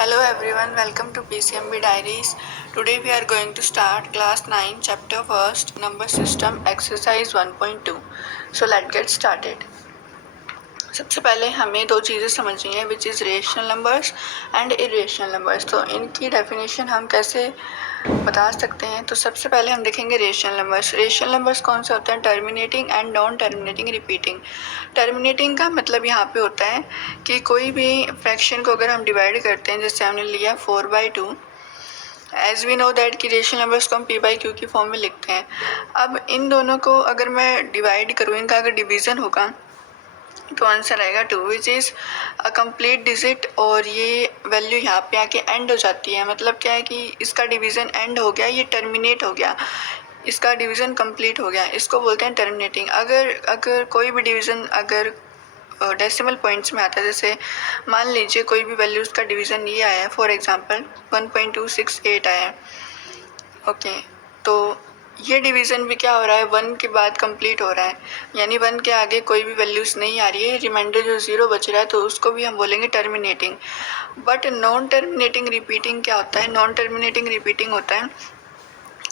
Hello everyone, welcome to PCMB Diaries. Today we are going to start class 9 chapter 1st number system exercise 1.2. So let's get started. सबसे पहले हमें दो चीज़ें समझनी है which is rational numbers and irrational numbers. तो इनकी definition हम कैसे बता सकते हैं। तो सबसे पहले हम देखेंगे रेशनल नंबर्स। रेशनल नंबर्स कौन से होते हैं? Terminating and non terminating repeating. Terminating का मतलब यहाँ पे होता है कि कोई भी फ्रैक्शन को अगर हम डिवाइड करते हैं, जैसे हमने लिया 4/2, एज वी नो दैट कि रेशनल नंबर्स को हम p/q की फॉर्म में लिखते हैं। अब इन दोनों को अगर मैं डिवाइड करूँ, इनका अगर डिवीज़न होगा तो आंसर आएगा 2 which is a complete digit. और ये वैल्यू यहाँ पे आके एंड हो जाती है। मतलब क्या है कि इसका डिवीज़न एंड हो गया, ये टर्मिनेट हो गया, इसका डिवीज़न कंप्लीट हो गया, इसको बोलते हैं टर्मिनेटिंग। अगर कोई भी डिवीज़न अगर डेसिमल पॉइंट्स में आता है, जैसे मान लीजिए कोई भी वैल्यू उसका डिवीज़न ये आया है, फॉर एग्जांपल 1.268 आया है, ओके, तो ये डिवीज़न भी क्या हो रहा है, 1 के बाद कंप्लीट हो रहा है, यानी 1 के आगे कोई भी वैल्यूज़ नहीं आ रही है, रिमाइंडर जो 0 बच रहा है, तो उसको भी हम बोलेंगे terminating. But non terminating repeating क्या होता है? नॉन टर्मिनेटिंग रिपीटिंग होता है,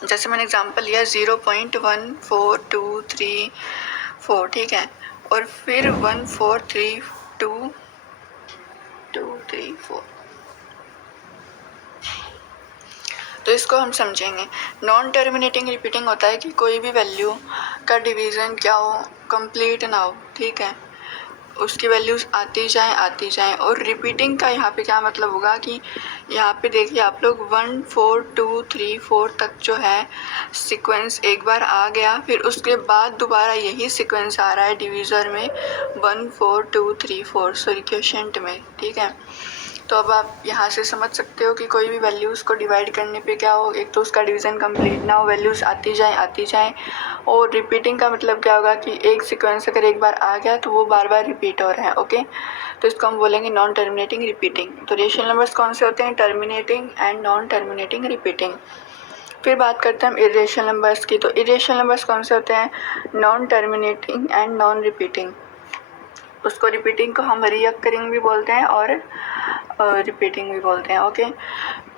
जैसे मैंने एग्जांपल लिया 0.14234, ठीक है, और फिर 1432234, तो इसको हम समझेंगे। नॉन टर्मिनेटिंग रिपीटिंग होता है कि कोई भी वैल्यू का डिवीज़न क्या हो, कंप्लीट ना हो, ठीक है, उसकी वैल्यूज़ आती जाएं। और रिपीटिंग का यहाँ पे क्या मतलब होगा कि यहाँ पे देखिए आप लोग 1 4 2 3 4 तक जो है सीक्वेंस एक बार आ गया, फिर उसके बाद दोबारा यही सीक्वेंस आ रहा है डिवीज़र में 1 4 2 3 4, सॉरी क्वोशिएंट में, ठीक है। तो अब आप यहाँ से समझ सकते हो कि कोई भी वैल्यूज़ को डिवाइड करने पे क्या हो, एक तो उसका डिवीज़न कंप्लीट ना हो, वैल्यूज़ आती जाएं। और रिपीटिंग का मतलब क्या होगा कि एक सीक्वेंस अगर एक बार आ गया तो वो बार बार रिपीट हो रहा है, ओके। तो इसको हम बोलेंगे नॉन टर्मिनेटिंग रिपीटिंग। तो रेशनल नंबर्स कौन से होते हैं? Terminating and non terminating repeating. फिर बात करते हैं हम इरेशनल नंबर्स की। तो इरेशनल नंबर्स कौन से होते हैं? Non terminating and non repeating. उसको रिपीटिंग को हम रीअकरिंग भी बोलते हैं और रिपीटिंग भी बोलते हैं, ओके।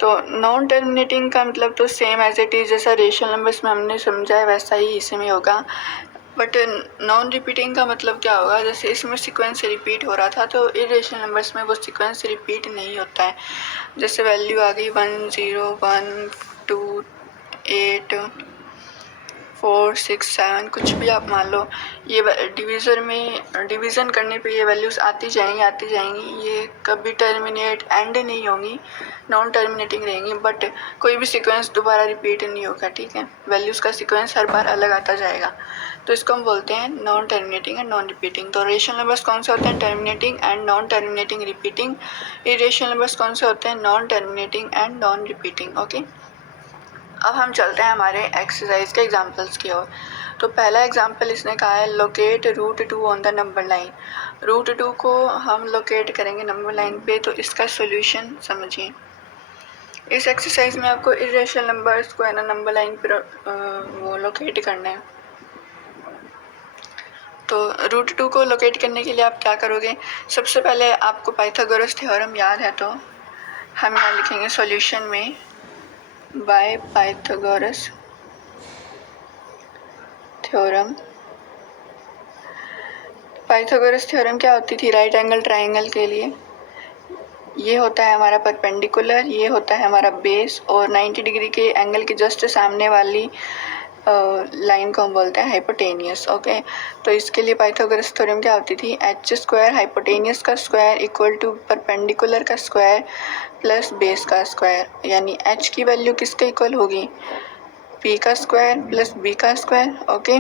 तो नॉन टर्मिनेटिंग का मतलब तो सेम एज इट इज़, जैसा रेशनल नंबर्स में हमने समझा है वैसा ही इसमें होगा। बट नॉन रिपीटिंग का मतलब क्या होगा, जैसे इसमें सीक्वेंस रिपीट हो रहा था तो इरेशनल नंबर्स में वो सीक्वेंस रिपीट नहीं होता है। जैसे वैल्यू आ गई 1 0 1 2 8 4 6 7, कुछ भी आप मान लो, ये डिवीज़र में डिवीज़न करने पे ये वैल्यूज़ आती जाएंगी, ये कभी टर्मिनेट एंड नहीं होंगी, नॉन टर्मिनेटिंग रहेंगी। बट कोई भी सीक्वेंस दोबारा रिपीट नहीं होगा, ठीक है, वैल्यूज़ का सीक्वेंस हर बार अलग आता जाएगा। तो इसको हम बोलते हैं non terminating and non repeating. तो रेशनल नंबर्स कौन से होते हैं? Terminating and non terminating repeating. Irrational numbers कौन से होते हैं? Non terminating and non repeating, okay. अब हम चलते हैं हमारे एक्सरसाइज के एग्जांपल्स की ओर। तो पहला एग्जांपल इसने कहा है locate √2 on the number line. √2 को हम लोकेट करेंगे नंबर लाइन पे, तो इसका सॉल्यूशन समझिए। इस एक्सरसाइज में आपको इरेशनल नंबर्स को है ना नंबर लाइन पर वो लोकेट करना है। तो √2 को लोकेट करने के लिए आप क्या करोगे? सबसे पहले आपको पाइथागोरस थ्योरम याद है, तो हम यहाँ लिखेंगे सॉल्यूशन में by Pythagoras theorem. Pythagoras theorem क्या होती थी? राइट एंगल ट्राइंगल के लिए ये होता है हमारा परपेंडिकुलर, ये होता है हमारा बेस, और 90 डिग्री के एंगल के जस्ट सामने वाली लाइन को हम बोलते हैं हाइपोटेनियस, ओके। तो इसके लिए पाइथागोरस थ्योरम क्या होती थी? h² हाइपोटेनियस का स्क्वायर इक्वल टू परपेंडिकुलर का स्क्वायर प्लस बेस का स्क्वायर, यानी h की वैल्यू किसके इक्वल होगी? p का स्क्वायर प्लस b का स्क्वायर, ओके।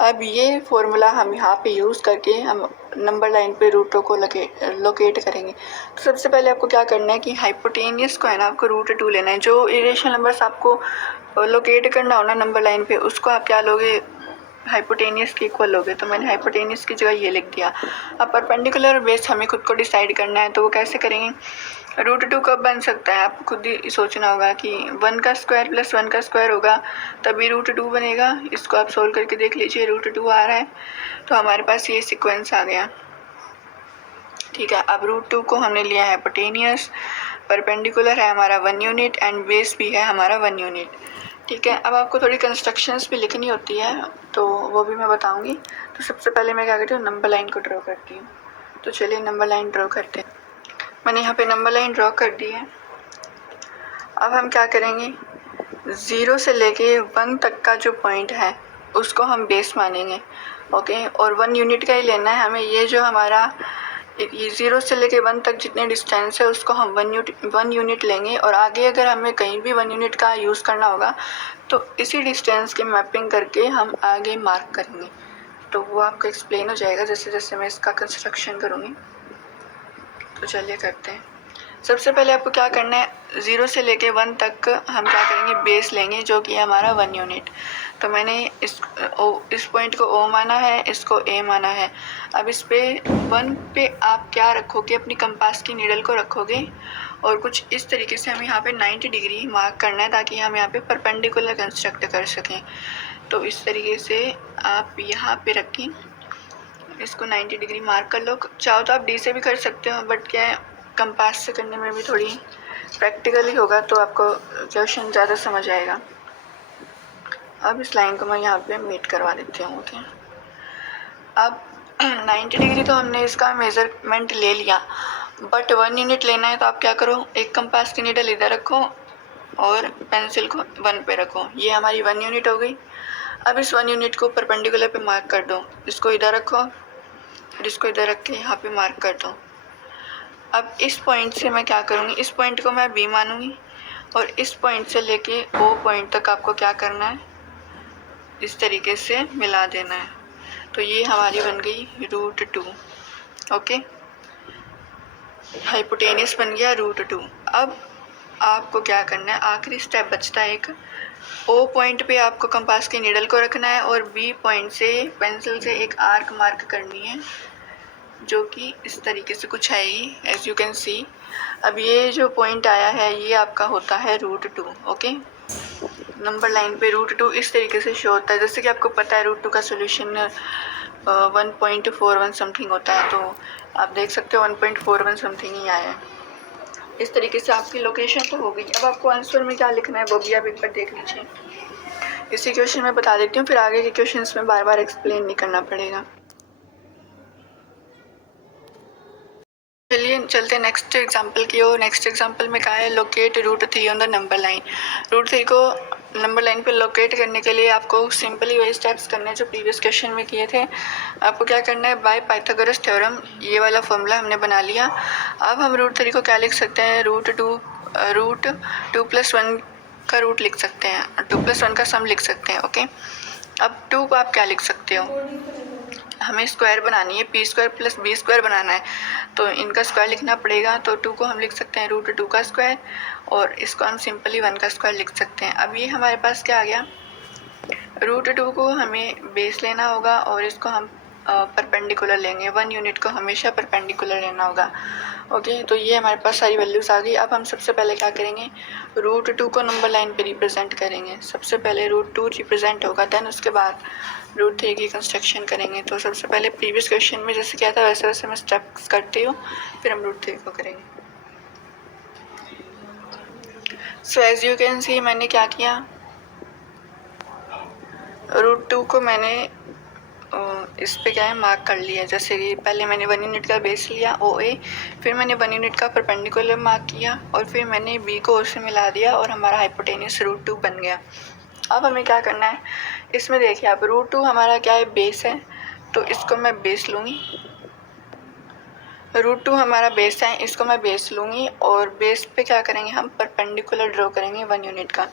अब ये फॉर्मूला हम यहाँ पे यूज़ करके हम नंबर लाइन पे √2 को लोकेट करेंगे। तो सबसे पहले आपको क्या करना है कि हाइपोटेनियस को है ना आपको √2 लेना है। जो इरेशनल नंबर्स आपको लोकेट करना हो ना नंबर लाइन पे, उसको आप क्या लोगे? हाइपोटेनियस के इक्वल लोगे। तो मैंने हाइपोटेनियस की जगह ये लिख दिया। अब परपेंडिकुलर बेस हमें खुद को डिसाइड करना है, तो वो कैसे करेंगे? √2 कब बन सकता है? आपको खुद ही सोचना होगा कि 1 का स्क्वायर प्लस 1 का स्क्वायर होगा तभी √2 बनेगा। इसको आप सोल्व करके देख लीजिए, √2 आ रहा है, तो हमारे पास ये सीक्वेंस आ गया। ठीक है। अब रूट 2 को हमने लिया है हाइपोटेनियस, परपेंडिकुलर है हमारा 1 यूनिट एंड बेस भी है हमारा 1 यूनिट। ठीक है। अब आपको थोड़ी कंस्ट्रक्शंस भी लिखनी होती है तो वो भी मैं बताऊंगी। तो सबसे पहले मैं क्या करती हूँ, नंबर लाइन को ड्रॉ करती हूँ। तो चलिए नंबर लाइन ड्रॉ करते हैं। मैंने यहाँ पे नंबर लाइन ड्रॉ कर दी है। अब हम क्या करेंगे, 0 से लेके 1 तक का जो पॉइंट है उसको हम बेस मानेंगे। ओके, और 1 यूनिट का ही लेना है हमें। ये जो हमारा ये 0 से लेके 1 तक जितने डिस्टेंस है उसको हम 1 यूनिट लेंगे, और आगे अगर हमें कहीं भी 1 यूनिट का यूज़ करना होगा तो इसी डिस्टेंस की मैपिंग करके हम आगे मार्क करेंगे। तो वो आपको एक्सप्लेन हो जाएगा जैसे जैसे मैं इसका कंस्ट्रक्शन करूँगी। तो चलिए करते हैं। सबसे पहले आपको क्या करना है, 0 से लेके 1 तक हम क्या करेंगे, बेस लेंगे जो कि हमारा 1 यूनिट। तो मैंने इस पॉइंट को O माना है, इसको A माना है। अब इस पे 1 पे आप क्या रखोगे, अपनी कंपास की नीडल को रखोगे और कुछ इस तरीके से हमें यहाँ पे 90 डिग्री मार्क करना है ताकि हम यहाँ पे परपेंडिकुलर कंस्ट्रक्ट कर सकें। तो इस तरीके से आप यहाँ पे रखें, इसको 90 डिग्री मार्क कर लो। चाहो तो आप D से भी कर सकते हो, बट क्या है कंपास से करने में भी थोड़ी प्रैक्टिकली होगा तो आपको क्वेश्चन ज़्यादा समझ आएगा। अब इस लाइन को मैं यहाँ पे मीट करवा देती हूँ। ओके, अब 90 डिग्री तो हमने इसका मेज़रमेंट ले लिया, बट 1 यूनिट लेना है तो आप क्या करो, एक कंपास की नीडल इधर रखो और पेंसिल को 1 पे रखो। ये हमारी 1 यूनिट हो गई। अब इस 1 यूनिट को परपेंडिकुलर पे मार्क कर दो। इसको इधर रखो और इसको इधर रख के यहाँ पे मार्क कर दो। अब इस पॉइंट से मैं क्या करूँगी, इस पॉइंट को मैं B मानूंगी और इस पॉइंट से लेके O पॉइंट तक आपको क्या करना है, इस तरीके से मिला देना है। तो ये हमारी बन गई रूट 2। ओके, हाइपोटेनियस बन गया रूट 2। अब आपको क्या करना है, आखिरी स्टेप बचता है एक, O पॉइंट पे आपको कंपास की नीडल को रखना है और B पॉइंट से पेंसिल से एक आर्क मार्क करनी है जो कि इस तरीके से कुछ आएगी, एज यू कैन सी। अब ये जो पॉइंट आया है ये आपका होता है रूट 2। ओके, नंबर लाइन पे रूट 2 इस तरीके से शो होता है। जैसे कि आपको पता है रूट 2 का सोल्यूशन 1.41 समथिंग होता है, तो आप देख सकते हो 1.41 समथिंग ही आया है। इस तरीके से आपकी लोकेशन तो हो गई। अब आपको आंसर में क्या लिखना है वो भी आप एक बार देख लीजिए। इसी क्वेश्चन में बता देती हूँ, फिर आगे के क्वेश्चंस में बार बार एक्सप्लेन नहीं करना पड़ेगा। चलिए चलते नेक्स्ट एग्जांपल की ओर। नेक्स्ट एग्जांपल में क्या है, locate root 3 on the number line. Root 3 को नंबर लाइन पे लोकेट करने के लिए आपको सिंपली वही स्टेप्स करने हैं जो प्रीवियस क्वेश्चन में किए थे। आपको क्या करना है, बाय पाइथागोरस थ्योरम ये वाला फॉर्मूला हमने बना लिया। अब हम रूट 3 को क्या लिख सकते हैं, रूट टू प्लस 1 का रूट लिख सकते हैं, 2 + 1 का सम लिख सकते हैं। ओके, अब 2 को आप क्या लिख सकते हो, हमें स्क्वायर बनानी है, p² + b² बनाना है तो इनका स्क्वायर लिखना पड़ेगा। तो 2 को हम लिख सकते हैं रूट 2 का स्क्वायर और इसको हम सिंपली 1 का स्क्वायर लिख सकते हैं। अब ये हमारे पास क्या आ गया, रूट 2 को हमें बेस लेना होगा और इसको हम परपेंडिकुलर लेंगे। 1 यूनिट को हमेशा परपेंडिकुलर लेना होगा। ओके, तो ये हमारे पास सारी वैल्यूज़ आ गई। अब हम सबसे पहले क्या करेंगे, रूट 2 को नंबर लाइन पे रिप्रेजेंट करेंगे। सबसे पहले रूट 2 रिप्रेजेंट होगा, देन उसके बाद रूट 3 की कंस्ट्रक्शन करेंगे। तो सबसे पहले प्रीवियस क्वेश्चन में जैसे क्या था वैसे वैसे मैं स्टेप्स करती हूँ, फिर हम रूट 3 को करेंगे। So as you can see मैंने क्या किया, रूट 2 को मैंने इस पे क्या है मार्क कर लिया। जैसे कि पहले मैंने 1 यूनिट का बेस लिया OA, फिर मैंने 1 यूनिट का परपेंडिकुलर मार्क किया और फिर मैंने B को O से मिला दिया और हमारा हाइपोटेनियस रूट 2 बन गया। अब हमें क्या करना है, इसमें देखिए आप रूट 2 हमारा क्या है, बेस है, तो इसको मैं बेस लूँगी। रूट 2 हमारा बेस है, इसको मैं बेस लूँगी और बेस पे क्या करेंगे, हम परपेंडिकुलर ड्रॉ करेंगे 1 यूनिट का।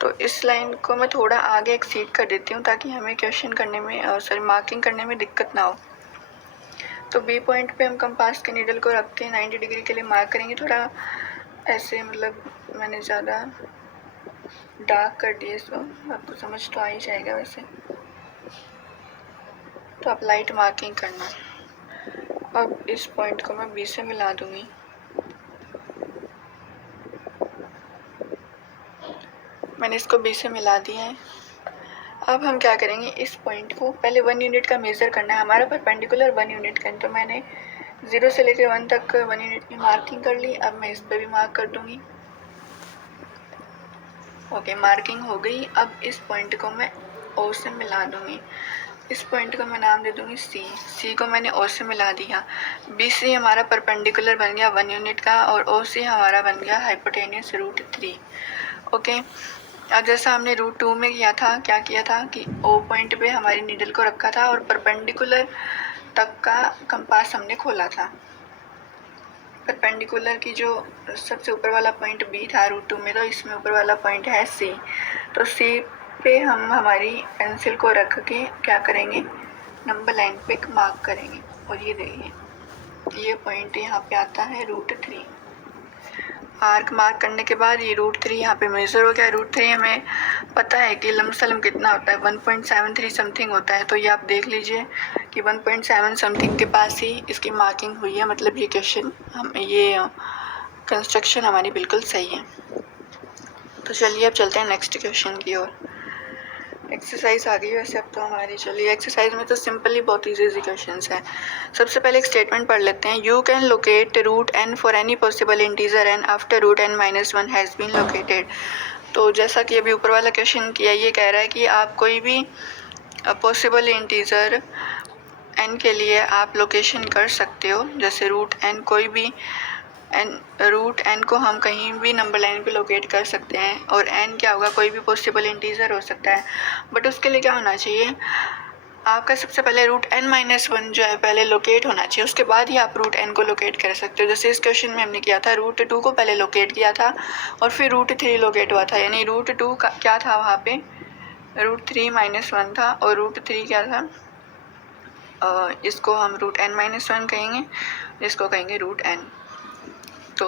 तो इस लाइन को मैं थोड़ा आगे एक्सीड कर देती हूँ ताकि हमें क्वेश्चन करने में मार्किंग करने में दिक्कत ना हो। तो B पॉइंट पे हम कंपास के नीडल को रख के 90 डिग्री के लिए मार्क करेंगे। थोड़ा ऐसे, मतलब मैंने ज़्यादा डार्क कर दिया इसको, आपको समझ तो आ ही जाएगा वैसे, तो आप लाइट मार्किंग करना। अब इस पॉइंट को मैं B से मिला दूँगी। मैंने इसको B से मिला दिया है। अब हम क्या करेंगे, इस पॉइंट को पहले 1 यूनिट का मेज़र करना है। हमारा परपेंडिकुलर 1 यूनिट का, तो मैंने 0 से लेकर 1 तक 1 यूनिट की मार्किंग कर ली। अब मैं इस पर भी मार्क कर दूँगी। ओके, मार्किंग हो गई। अब इस पॉइंट को मैं ओ से मिला दूँगी। इस पॉइंट को मैं नाम दे दूँगी सी को मैंने ओ से मिला दिया। बी सी हमारा परपेंडिकुलर बन गया 1 यूनिट का और ओ सी हमारा बन गया हाइपोटेन्यूस √3। ओके, अब जैसा हमने √2 में किया था, क्या किया था कि ओ पॉइंट पे हमारी नीडल को रखा था और परपेंडिकुलर तक का कंपास हमने खोला था। परपेंडिकुलर की जो सबसे ऊपर वाला पॉइंट बी था √2 में, तो इसमें ऊपर वाला पॉइंट है सी। तो सी पे हम हमारी पेंसिल को रख के क्या करेंगे, नंबर लाइन पे मार्क करेंगे। और ये देखिए ये पॉइंट यहाँ पे आता है √3। आर्क मार्क करने के बाद ये √3 यहाँ पे मेजर हो गया। √3 हमें पता है कि लमसलम कितना होता है, 1.73 समथिंग होता है। तो ये आप देख लीजिए कि 1.7 समथिंग के पास ही इसकी मार्किंग हुई है। मतलब ये क्वेश्चन ये कंस्ट्रक्शन हमारी बिल्कुल सही है। तो चलिए अब चलते हैं नेक्स्ट क्वेश्चन की ओर। एक्सरसाइज आ गई वैसे अब तो हमारी। चलिए एक्सरसाइज में तो सिंपली बहुत ईजी क्वेश्चंस है। सबसे पहले एक स्टेटमेंट पढ़ लेते हैं। You can locate √n for any possible integer n after √n-1 has been located. तो जैसा कि अभी ऊपर वाला क्वेश्चन किया, ये कह रहा है कि आप कोई भी पॉसिबल इंटीजर n के लिए आप लोकेशन कर सकते हो। जैसे √n कोई भी √n को हम कहीं भी नंबर लाइन पे लोकेट कर सकते हैं। और n क्या होगा, कोई भी पॉसिबल इंटीजर हो सकता है। बट उसके लिए क्या होना चाहिए, आपका सबसे पहले √n-1 जो है पहले लोकेट होना चाहिए, उसके बाद ही आप √n को लोकेट कर सकते हो। जैसे इस क्वेश्चन में हमने किया था, √2 को पहले लोकेट किया था और फिर √3 लोकेट हुआ था। यानी √2 का क्या था वहाँ पे, √3-1 था और √3 क्या था, इसको हम √n-1 कहेंगे, इसको कहेंगे √n। तो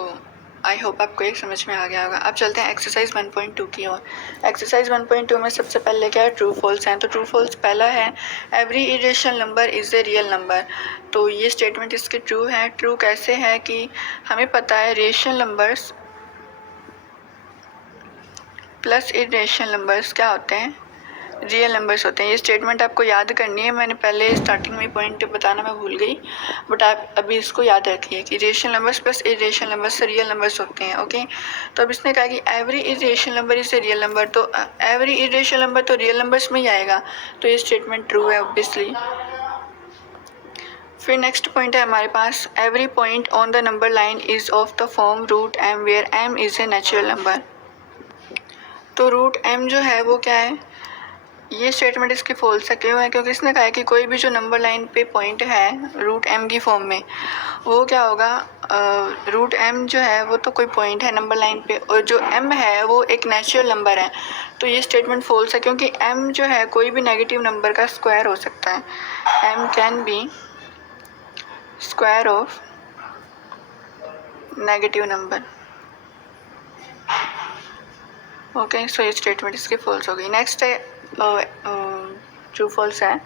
आई होप आपको एक समझ में आ गया होगा। अब चलते हैं एक्सरसाइज 1.2 की ओर। एक्सरसाइज 1.2 में सबसे पहले क्या है, ट्रू फॉल्स हैं। तो ट्रू फॉल्स पहला है, every irrational number is a real number. तो ये स्टेटमेंट इसके ट्रू है। ट्रू कैसे है कि हमें पता है rational numbers plus irrational numbers क्या होते हैं, रियल नंबर्स होते हैं। ये स्टेटमेंट आपको याद करनी है। मैंने पहले स्टार्टिंग में पॉइंट बताना मैं भूल गई, बट आप अभी इसको याद रखिए कि rational numbers plus irrational numbers real numbers होते हैं। ओके, तो अब इसने कहा कि every irrational number is a real number. तो एवरी इरेशनल नंबर तो रियल नंबर्स में ही आएगा, तो ये स्टेटमेंट ट्रू है ऑब्वियसली। फिर नेक्स्ट पॉइंट है हमारे पास, every point on the number line is of the form √m where m is a natural number. तो √m जो है वो क्या है, ये स्टेटमेंट इसकी फॉल्स है। क्यों है, क्योंकि इसने कहा है कि कोई भी जो नंबर लाइन पे पॉइंट है √m की फॉर्म में, वो क्या होगा, √m जो है वो तो कोई पॉइंट है नंबर लाइन पे, और जो m है वो एक नेचुरल नंबर है। तो ये स्टेटमेंट फॉल्स है, क्योंकि m जो है कोई भी नेगेटिव नंबर का स्क्वायर हो सकता है। m can be square of negative number. Okay, so ये स्टेटमेंट इसकी फॉल्स हो गई। नेक्स्ट है ट्रू फॉल्स है,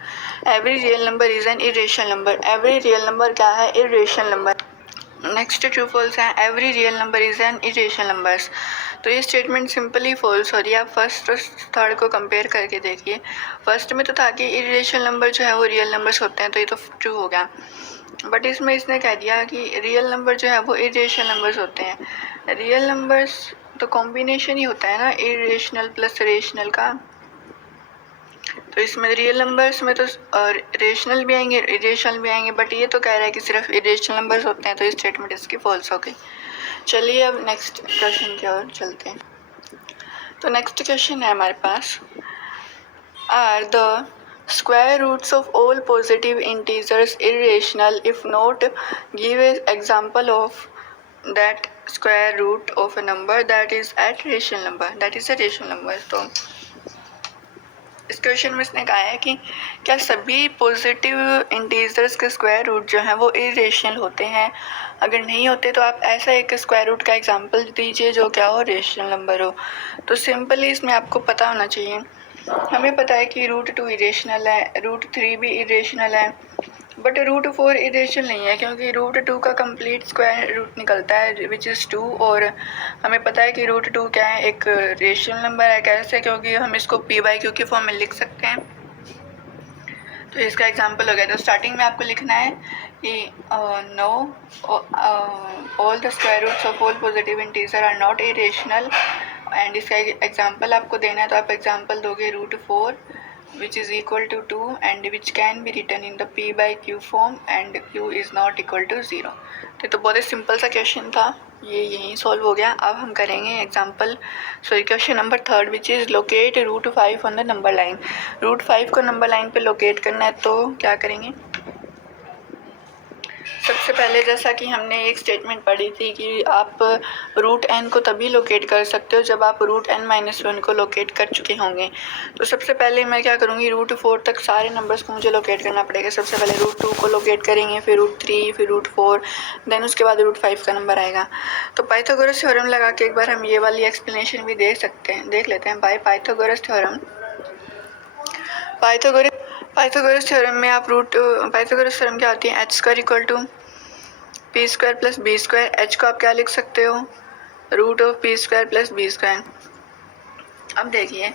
every real number is an irrational number. Every real number क्या है, irrational number. Next true false है, every real number is an irrational numbers. तो ये स्टेटमेंट सिंपली फॉल्स हो रही है। आप फर्स्ट और थर्ड को कंपेयर करके देखिए। फर्स्ट में तो था कि इरेशनल नंबर जो है वो रियल नंबर्स होते हैं, तो ये तो ट्रू हो गया। बट इसमें इसने कह दिया कि रियल नंबर जो है वो इरेशनल नंबर्स होते हैं। रियल नंबर्स तो कॉम्बिनेशन ही होता है ना, इरेशनल प्लस रेशनल का। तो इसमें रियल नंबर्स में तो रेशनल भी आएंगे, इरेशनल भी आएंगे, बट ये तो कह रहा है कि सिर्फ इरेशनल नंबर्स होते हैं, तो ये स्टेटमेंट इसकी फॉल्स हो गई। चलिए अब नेक्स्ट क्वेश्चन की ओर चलते हैं। तो नेक्स्ट क्वेश्चन है हमारे पास, are the square roots of all positive integers irrational? If not, give an example of that square root of a number that is a rational number। तो इस क्वेश्चन में इसने कहा है कि क्या सभी पॉजिटिव इंटीजर्स के स्क्वायर रूट जो हैं वो इरेशनल होते हैं। अगर नहीं होते तो आप ऐसा एक स्क्वायर रूट का एग्जांपल दीजिए जो क्या हो, रेशनल नंबर हो। तो सिंपली इसमें आपको पता होना चाहिए, हमें पता है कि √2 इरेशनल है, √3 भी इरेशनल है, बट √4 इरेशनल नहीं है, क्योंकि √2 का कंप्लीट स्क्वायर रूट निकलता है विच इज़ 2। और हमें पता है कि √2 क्या है, एक रेशनल नंबर है। कैसे, क्योंकि हम इसको p/q की फॉर्म में लिख सकते हैं। तो इसका एग्जांपल हो गया। तो स्टार्टिंग में आपको लिखना है कि no all the square roots of all positive integer are not irrational, and इसका एग्जांपल आपको देना है। तो आप एग्जांपल दोगे √4 which is equal to 2 and which can be written in the p by q form and q is not equal to 0। तो बहुत ही simple सा क्वेश्चन था, ये यहीं सॉल्व हो गया। अब हम करेंगे example question number 3 which is locate √5 on the number line. √5 को नंबर लाइन पे लोकेट करना है, तो क्या करेंगे? सबसे पहले जैसा कि हमने एक स्टेटमेंट पढ़ी थी कि आप √n को तभी लोकेट कर सकते हो जब आप √n-1 को लोकेट कर चुके होंगे। तो सबसे पहले मैं क्या करूँगी, √4 तक सारे नंबर्स को मुझे लोकेट करना पड़ेगा। सबसे पहले √2 को लोकेट करेंगे, फिर √3, फिर √4, देन उसके बाद √5 का नंबर आएगा। तो पाइथागोरस थ्योरम लगा के एक बार हम ये वाली एक्सप्लेनेशन भी देख लेते हैं। By Pythagoras theorem, Pythagoras theorem में आप पाइथागोरस थ्योरम क्या होती है? h² = p² + b²। h को आप क्या लिख सकते हो? √p² + b²। अब देखिए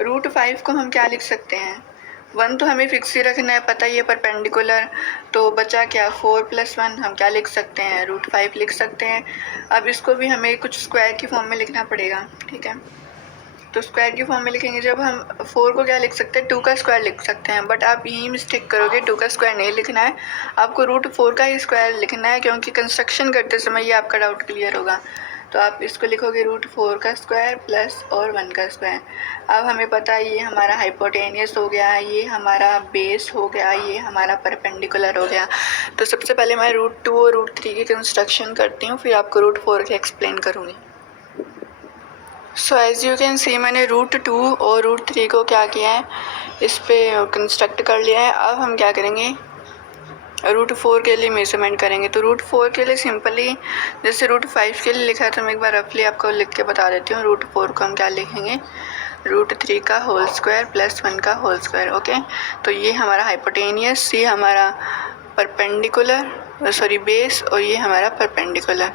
√5 को हम क्या लिख सकते हैं? 1 तो हमें फिक्स ही रखना है, पता ही है परपेंडिकुलर। तो बचा क्या? 4 + 1 हम क्या लिख सकते हैं? √5 लिख सकते हैं। अब इसको भी हमें कुछ स्क्वायर की फॉर्म में लिखना पड़ेगा, ठीक है? तो स्क्वायर की फॉर्म में लिखेंगे जब हम 4 को क्या लिख सकते हैं? 2 का स्क्वायर लिख सकते हैं। बट आप यही मिस्टेक करोगे, 2 का स्क्वायर नहीं लिखना है, आपको √4 का ही स्क्वायर लिखना है, क्योंकि कंस्ट्रक्शन करते समय ये आपका डाउट क्लियर होगा। तो आप इसको लिखोगे √4 का स्क्वायर प्लस और 1 का स्क्वायर। अब हमें पता है ये हमारा हाइपोटेनियस हो गया, ये हमारा बेस हो गया, ये हमारा परपेंडिकुलर हो गया। तो सबसे पहले मैं √2 और √3 की कंस्ट्रक्शन करती हूँ, फिर आपको √4 के एक्सप्लेन करूँगी। So as you can see मैंने √2 और √3 को क्या किया है, इस पर कंस्ट्रक्ट कर लिया है। अब हम क्या करेंगे, √4 के लिए मेजरमेंट करेंगे। तो √4 के लिए सिंपली जैसे √5 के लिए लिखा है, तो मैं एक बार रफली आपको लिख के बता देती हूँ। √4 को हम क्या लिखेंगे? √3 का होल स्क्वायर प्लस 1 का होल स्क्वायर। ओके, तो ये हमारा हाइपोटेनियस, ये हमारा परपेंडिकुलर बेस, और ये हमारा परपेंडिकुलर।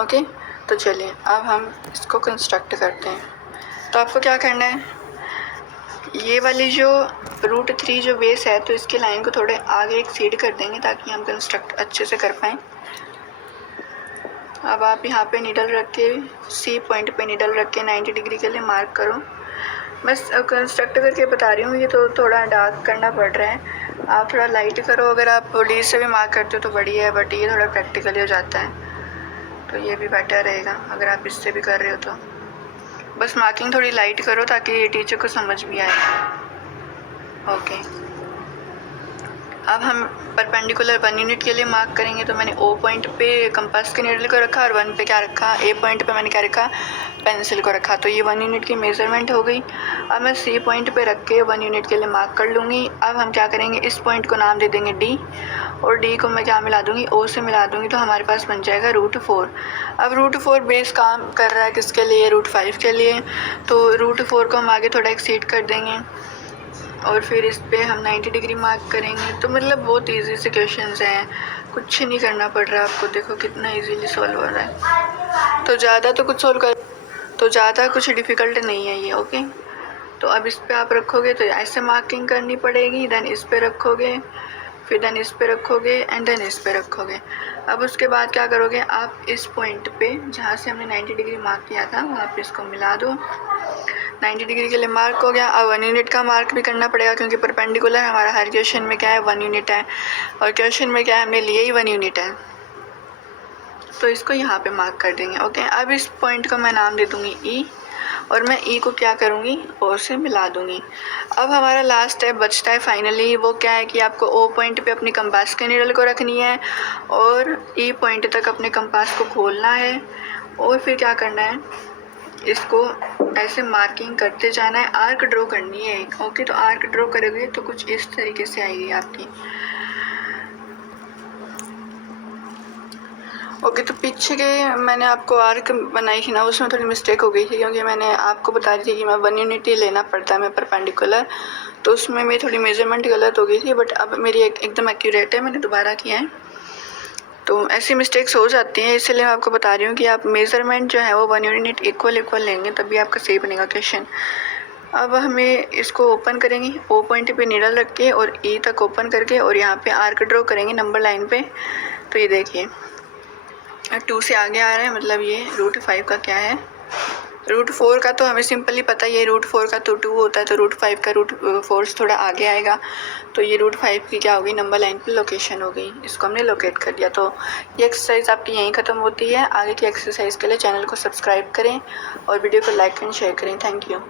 ओके, तो चलिए अब हम इसको कंस्ट्रक्ट करते हैं। तो आपको क्या करना है, ये वाली जो √3 जो बेस है, तो इसके लाइन को थोड़े आगे एक्सीड कर देंगे ताकि हम कंस्ट्रक्ट अच्छे से कर पाएँ। अब आप यहाँ पे नीडल रख के, सी पॉइंट पे नीडल रख के 90 डिग्री के लिए मार्क करो। बस कंस्ट्रक्ट करके बता रही हूँ, ये तो थोड़ा डार्क करना पड़ रहा है, आप थोड़ा लाइट करो। अगर आप पुलिस से भी मार्क करते हो तो बढ़िया है, बट ये थोड़ा प्रैक्टिकली हो जाता है, तो ये भी बेटर रहेगा अगर आप इससे भी कर रहे हो। तो बस मार्किंग थोड़ी लाइट करो ताकि टीचर को समझ भी आए। ओके, अब हम परपेंडिकुलर 1 यूनिट के लिए मार्क करेंगे। तो मैंने O पॉइंट पे कंपास के नीडल को रखा और 1 पे क्या रखा? A पॉइंट पे मैंने क्या रखा? पेंसिल को रखा। तो ये 1 यूनिट की मेज़रमेंट हो गई। अब मैं C पॉइंट पे रख के 1 यूनिट के लिए मार्क कर लूँगी। अब हम क्या करेंगे, इस पॉइंट को नाम दे देंगे D, और D को मैं क्या मिला दूँगी? O से मिला दूँगी, तो हमारे पास बन जाएगा √4। अब √4 बेस काम कर रहा है किसके लिए? √5 के लिए। तो √4 को हम आगे थोड़ा एक्सीड कर देंगे और फिर इस पे हम 90 डिग्री मार्क करेंगे। तो मतलब बहुत इजी से क्वेश्चंस हैं, कुछ नहीं करना पड़ रहा आपको। देखो कितना इजीली सॉल्व हो रहा है। तो ज़्यादा कुछ डिफ़िकल्ट नहीं है ये। ओके, तो अब इस पे आप रखोगे तो ऐसे मार्किंग करनी पड़ेगी, देन इस पे रखोगे, फिर देन इस पे रखोगे, एंड देन इस पे रखोगे। अब उसके बाद क्या करोगे, आप इस पॉइंट पे जहाँ से हमने 90 डिग्री मार्क किया था वहाँ पे इसको मिला दो। 90 डिग्री के लिए मार्क हो गया। अब 1 यूनिट का मार्क भी करना पड़ेगा, क्योंकि परपेंडिकुलर हमारा हर क्वेश्चन में क्या है? 1 यूनिट है, और क्वेश्चन में क्या है? हमने लिए ही 1 यूनिट है, तो इसको यहाँ पे मार्क कर देंगे। ओके, अब इस पॉइंट को मैं नाम दे दूँगी E, और मैं E को क्या करूँगी? O से मिला दूँगी। अब हमारा लास्ट स्टेप बचता है फाइनली, वो क्या है कि आपको O पॉइंट पे अपनी कंपास के नीडल को रखनी है और E पॉइंट तक अपने कंपास को खोलना है, और फिर क्या करना है, इसको ऐसे मार्किंग करते जाना है, आर्क ड्रॉ करनी है। ओके, तो आर्क ड्रॉ करोगे तो कुछ इस तरीके से आएगी आपकी। ओके, तो पीछे के मैंने आपको आर्क बनाई थी ना, उसमें थोड़ी मिस्टेक हो गई थी, क्योंकि मैंने आपको बता दी थी कि मैं 1 यूनिट ही लेना पड़ता है मैं परपेंडिकुलर, तो उसमें मेरी थोड़ी मेजरमेंट गलत हो गई थी। बट अब मेरी एकदम एक्यूरेट है, मैंने दोबारा किया है। तो ऐसी मिस्टेक्स हो जाती हैं, इसलिए मैं आपको बता रही हूँ कि आप मेज़रमेंट जो है वो 1 यूनिट इक्वल लेंगे, तभी आपका सही बनेगा क्वेश्चन। अब हमें इसको ओपन करेंगे, ओ पॉइंट पे नीडल रख के और ई तक ओपन करके और यहाँ पे आर्क ड्रॉ करेंगे नंबर लाइन पे। तो ये देखिए 2 से आगे आ रहा है, मतलब ये √5 का क्या है, √4 का तो हमें सिंपली पता ही है, √4 का तो 2 होता है, तो √5 का √4 थोड़ा आगे आएगा। तो ये √5 की क्या होगी, नंबर लाइन पे लोकेशन हो गई, इसको हमने लोकेट कर दिया। तो ये एक्सरसाइज आपकी यहीं ख़त्म होती है। आगे की एक्सरसाइज के लिए चैनल को सब्सक्राइब करें और वीडियो को लाइक एंड शेयर करें। Thank you.